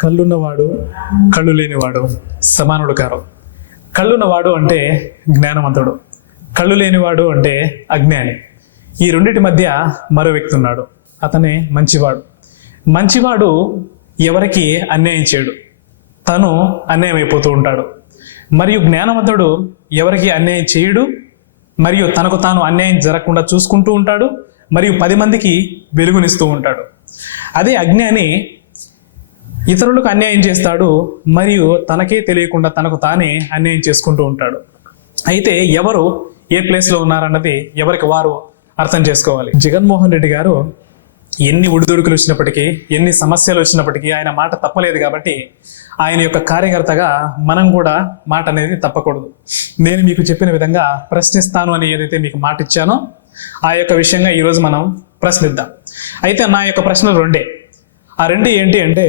కళ్ళున్నవాడు కళ్ళు లేనివాడు సమానుడు కారు. కళ్ళున్నవాడు అంటే జ్ఞానవంతుడు, కళ్ళు లేనివాడు అంటే అజ్ఞాని. ఈ రెండిటి మధ్య మరో వ్యక్తి ఉన్నాడు, అతనే మంచివాడు. మంచివాడు ఎవరికి అన్యాయం చేయడు, తను అన్యాయం అయిపోతూ ఉంటాడు. మరియు జ్ఞానవంతుడు ఎవరికి అన్యాయం చేయడు, మరియు తనకు తాను అన్యాయం జరగకుండా చూసుకుంటూ ఉంటాడు, మరియు 10 మందికి వెలుగునిస్తూ ఉంటాడు. అదే అజ్ఞాని ఇతరులకు అన్యాయం చేస్తాడు, మరియు తనకే తెలియకుండా తనకు తానే అన్యాయం చేసుకుంటూ ఉంటాడు. అయితే ఎవరు ఏ ప్లేస్లో ఉన్నారన్నది ఎవరికి వారు అర్థం చేసుకోవాలి. జగన్మోహన్ రెడ్డి గారు ఎన్ని ఉడిదుడుకులు వచ్చినప్పటికీ, ఎన్ని సమస్యలు వచ్చినప్పటికీ ఆయన మాట తప్పలేదు. కాబట్టి ఆయన యొక్క కార్యకర్తగా మనం కూడా మాట అనేది తప్పకూడదు. నేను మీకు చెప్పిన విధంగా ప్రశ్నిస్తాను అని ఏదైతే మీకు మాట ఇచ్చానో ఆ యొక్క విషయంగా ఈరోజు మనం ప్రశ్నిద్దాం. అయితే నా యొక్క ప్రశ్నలు రెండే. ఆ రెండు ఏంటి అంటే,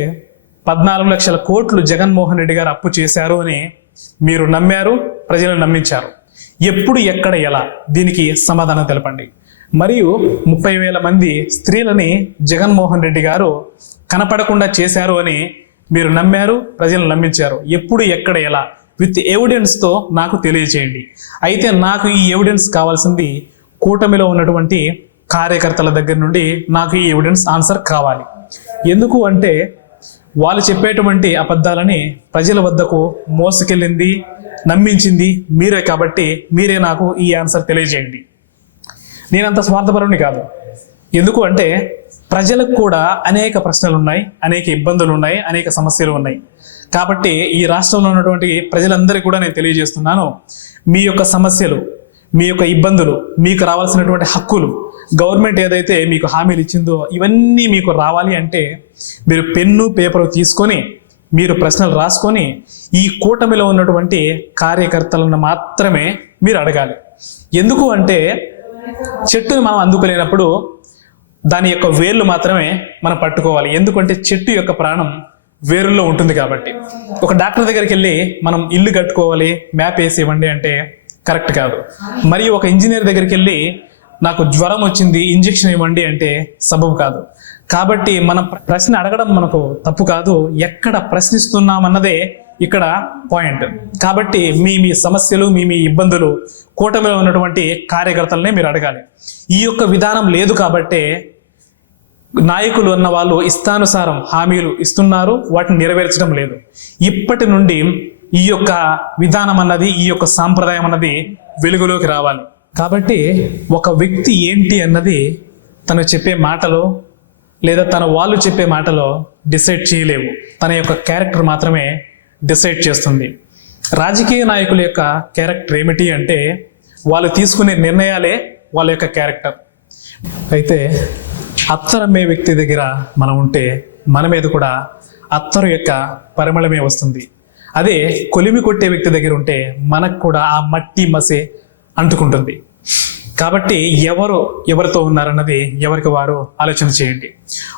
14 లక్షల కోట్లు జగన్మోహన్ రెడ్డి గారు అప్పు చేశారు అని మీరు నమ్మారు, ప్రజలను నమ్మించారు. ఎప్పుడు, ఎక్కడ, ఎలా? దీనికి సమాధానం తెలపండి. మరియు 30,000 మంది స్త్రీలని జగన్మోహన్ రెడ్డి గారు కనపడకుండా చేశారు అని మీరు నమ్మారు, ప్రజలను నమ్మించారు. ఎప్పుడు, ఎక్కడ, ఎలా? విత్ ఎవిడెన్స్తో నాకు తెలియజేయండి. అయితే నాకు ఈ ఎవిడెన్స్ కావాల్సింది కూటమిలో ఉన్నటువంటి కార్యకర్తల దగ్గర నుండి నాకు ఈ ఎవిడెన్స్ ఆన్సర్ కావాలి. ఎందుకు అంటే వాళ్ళు చెప్పేటువంటి అబద్ధాలని ప్రజల వద్దకు మోసుకెళ్ళింది, నమ్మించింది మీరే. కాబట్టి మీరే నాకు ఈ ఆన్సర్ తెలియజేయండి. నేనంత స్వార్థపరుని కాదు. ఎందుకు అంటే ప్రజలకు కూడా అనేక ప్రశ్నలు ఉన్నాయి, అనేక ఇబ్బందులు ఉన్నాయి, అనేక సమస్యలు ఉన్నాయి. కాబట్టి ఈ రాష్ట్రంలో ఉన్నటువంటి ప్రజలందరికీ కూడా నేను తెలియజేస్తున్నాను, మీ యొక్క సమస్యలు, మీ యొక్క ఇబ్బందులు, మీకు రావాల్సినటువంటి హక్కులు, గవర్నమెంట్ ఏదైతే మీకు హామీలు ఇచ్చిందో ఇవన్నీ మీకు రావాలి అంటే మీరు పెన్ను పేపర్ తీసుకొని మీరు ప్రశ్నలు రాసుకొని ఈ కూటమిలో ఉన్నటువంటి కార్యకర్తలను మాత్రమే మీరు అడగాలి. ఎందుకు అంటే చెట్టుని మనం అందుకోలేనప్పుడు దాని యొక్క వేర్లు మాత్రమే మనం పట్టుకోవాలి. ఎందుకంటే చెట్టు యొక్క ప్రాణం వేరుల్లో ఉంటుంది. కాబట్టి ఒక డాక్టర్ దగ్గరికి వెళ్ళి మనం ఇల్లు కట్టుకోవాలి, మ్యాప్ వేసి ఇవ్వండి అంటే కరెక్ట్ కాదు. మరియు ఒక ఇంజనీర్ దగ్గరికి వెళ్ళి నాకు జ్వరం వచ్చింది, ఇంజెక్షన్ ఇవ్వండి అంటే సబబు కాదు. కాబట్టి మనం ప్రశ్న అడగడం మనకు తప్పు కాదు, ఎక్కడ ప్రశ్నిస్తున్నామన్నదే ఇక్కడ పాయింట్. కాబట్టి మీ సమస్యలు, మీ ఇబ్బందులు కూటమిలో ఉన్నటువంటి కార్యకర్తలనే మీరు అడగాలి. ఈ యొక్క విధానం లేదు కాబట్టే నాయకులు అన్న వాళ్ళు ఇష్టానుసారం హామీలు ఇస్తున్నారు, వాటిని నెరవేర్చడం లేదు. ఇప్పటి నుండి ఈ యొక్క విధానం అన్నది, ఈ యొక్క సాంప్రదాయం అన్నది వెలుగులోకి రావాలి. కాబట్టి ఒక వ్యక్తి ఏంటి అన్నది తను చెప్పే మాటలో లేదా తన వాళ్ళు చెప్పే మాటలో డిసైడ్ చేయలేవు. తన యొక్క క్యారెక్టర్ మాత్రమే డిసైడ్ చేస్తుంది. రాజకీయ నాయకుల యొక్క క్యారెక్టర్ ఏమిటి అంటే వాళ్ళు తీసుకునే నిర్ణయాలే వాళ్ళ యొక్క క్యారెక్టర్. అయితే అత్తరమ్మే వ్యక్తి దగ్గర మనం ఉంటే మన మీద కూడా అత్తరు యొక్క పరిమళమే వస్తుంది. అదే కొలిమి కొట్టే వ్యక్తి దగ్గర ఉంటే మనకు కూడా ఆ మట్టి మసే అంటుకుంటుంది. కాబట్టి ఎవరితో ఉన్నారన్నది ఎవరికి వారు ఆలోచన చేయండి.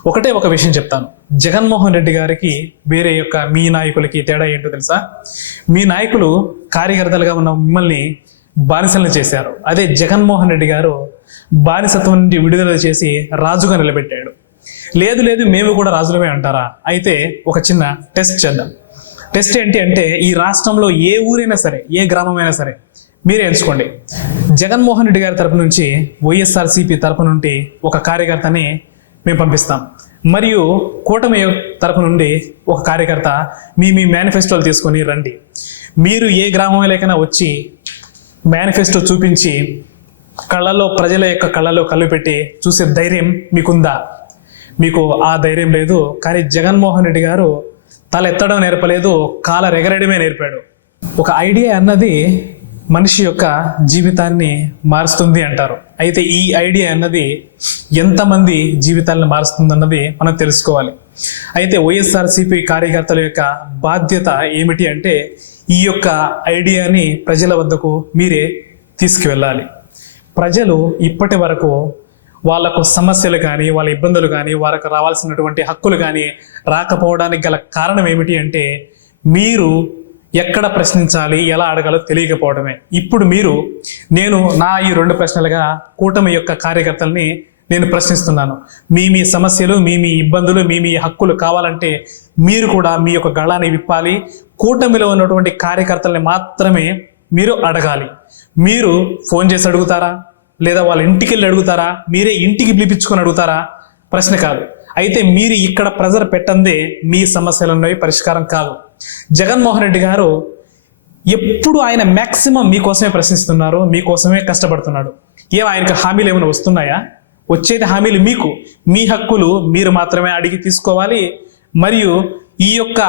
ఒకటే ఒక విషయం చెప్తాను, జగన్మోహన్ రెడ్డి గారికి వేరే యొక్క మీ నాయకులకి తేడా ఏంటో తెలుసా? మీ నాయకులు కార్యకర్తలుగా ఉన్న మిమ్మల్ని బానిసలను చేశారు. అదే జగన్మోహన్ రెడ్డి గారు బానిసత్వం నుండి విడుదల చేసి రాజుగా నిలబెట్టాడు. లేదు మేము కూడా రాజులమే అంటారా? అయితే ఒక చిన్న టెస్ట్ చేద్దాం. టెస్ట్ ఏంటి అంటే ఈ రాష్ట్రంలో ఏ ఊరైనా సరే, ఏ గ్రామమైనా సరే మీరే ఎంచుకోండి. జగన్మోహన్ రెడ్డి గారి తరపు నుంచి వైఎస్ఆర్సీపీ తరపు నుండి ఒక కార్యకర్తని మేము పంపిస్తాం, మరియు కూటమి తరపు నుండి ఒక కార్యకర్త మీ మేనిఫెస్టోలు తీసుకొని రండి. మీరు ఏ గ్రామంలోకైనా వచ్చి మేనిఫెస్టో చూపించి కళ్ళలో, ప్రజల యొక్క కళ్ళలో కళ్ళు పెట్టి చూసే ధైర్యం మీకుందా? మీకు ఆ ధైర్యం లేదు. కానీ జగన్మోహన్ రెడ్డి గారు తల ఎత్తడం నేర్పలేదు, కాల రెగరడమే నేర్పాడు. ఒక ఐడియా అన్నది మనిషి యొక్క జీవితాన్ని మారుస్తుంది అంటారు. అయితే ఈ ఐడియా అన్నది ఎంతమంది జీవితాలను మారుస్తుందన్నది మనం తెలుసుకోవాలి. అయితే వైఎస్ఆర్సీపీ కార్యకర్తల యొక్క బాధ్యత ఏమిటి అంటే ఈ యొక్క ఐడియాని ప్రజల వద్దకు మీరే తీసుకువెళ్ళాలి. ప్రజలు ఇప్పటి వరకు వాళ్ళకు సమస్యలు కానీ, వాళ్ళ ఇబ్బందులు కానీ, వాళ్ళకు రావాల్సినటువంటి హక్కులు కానీ రాకపోవడానికి గల కారణం ఏమిటి అంటే మీరు ఎక్కడ ప్రశ్నించాలి, ఎలా అడగాలో తెలియకపోవడమే. ఇప్పుడు నేను నా ఈ 2 ప్రశ్నలుగా కూటమి యొక్క కార్యకర్తల్ని నేను ప్రశ్నిస్తున్నాను. మీ సమస్యలు, మీ ఇబ్బందులు, మీ హక్కులు కావాలంటే మీరు కూడా మీ యొక్క గళాన్ని విప్పాలి. కూటమిలో ఉన్నటువంటి కార్యకర్తల్ని మాత్రమే మీరు అడగాలి. మీరు ఫోన్ చేసి అడుగుతారా, లేదా వాళ్ళ ఇంటికి వెళ్ళి అడుగుతారా, మీరే ఇంటికి పిలిపించుకొని అడుగుతారా? ప్రశ్న కాదు. అయితే మీరు ఇక్కడ ప్రెజర్ పెట్టందే మీ సమస్యలున్నవి పరిష్కారం కాదు. జగన్మోహన్ రెడ్డి గారు ఎప్పుడు ఆయన మ్యాక్సిమం మీకోసమే ప్రశ్నిస్తున్నారు, మీకోసమే కష్టపడుతున్నాడు. ఆయనకు హామీలు ఏమైనా వస్తున్నాయా? వచ్చేది హామీలు మీకు, మీ హక్కులు మీరు మాత్రమే అడిగి తీసుకోవాలి. మరియు ఈ యొక్క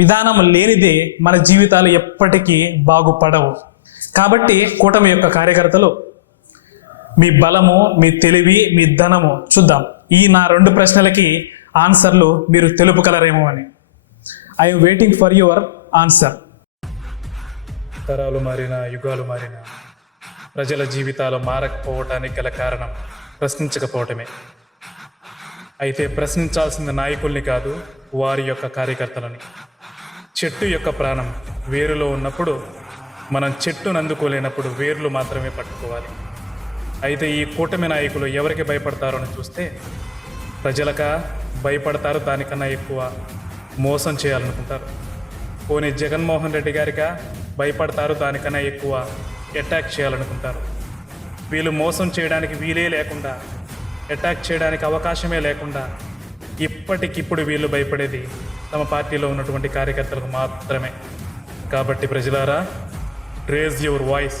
విధానం లేనిదే మన జీవితాలు ఎప్పటికీ బాగుపడవు. కాబట్టి కూటమి యొక్క కార్యకర్తలు మీ బలము, మీ తెలివి, మీ ధనము చూద్దాం. ఈ నా 2 ప్రశ్నలకి ఆన్సర్లు మీరు తెలుపగలరేమో అని. I'm waiting for your answer. తరాలు మారిన, యుగాలు మారిన, ప్రజల జీవితాలు మారకపోవటానికి గల కారణం ప్రశ్నించకపోవటమే. అయితే ప్రశ్నించాల్సిన నాయకుల్ని కాదు, వారి యొక్క కార్యకర్తలని. చెట్టు యొక్క ప్రాణం వేరులో ఉన్నప్పుడు మనం చెట్టును అందుకోలేనప్పుడు వేర్లు మాత్రమే పట్టుకోవాలి. అయితే ఈ కూటమి నాయకులు ఎవరికి భయపడతారో అని చూస్తే ప్రజలకా భయపడతారు, దానికన్నా ఎక్కువ మోసం చేయాలనుకుంటారు. పోనీ జగన్మోహన్ రెడ్డి గారిగా భయపడతారు, దానికన్నా ఎక్కువ అటాక్ చేయాలనుకుంటారు. వీళ్ళు మోసం చేయడానికి వీలే లేకుండా, అటాక్ చేయడానికి అవకాశమే లేకుండా ఇప్పటికిప్పుడు వీళ్ళు భయపడేది తమ పార్టీలో ఉన్నటువంటి కార్యకర్తలకు మాత్రమే. కాబట్టి ప్రజలారా, రేజ్ యువర్ వాయిస్.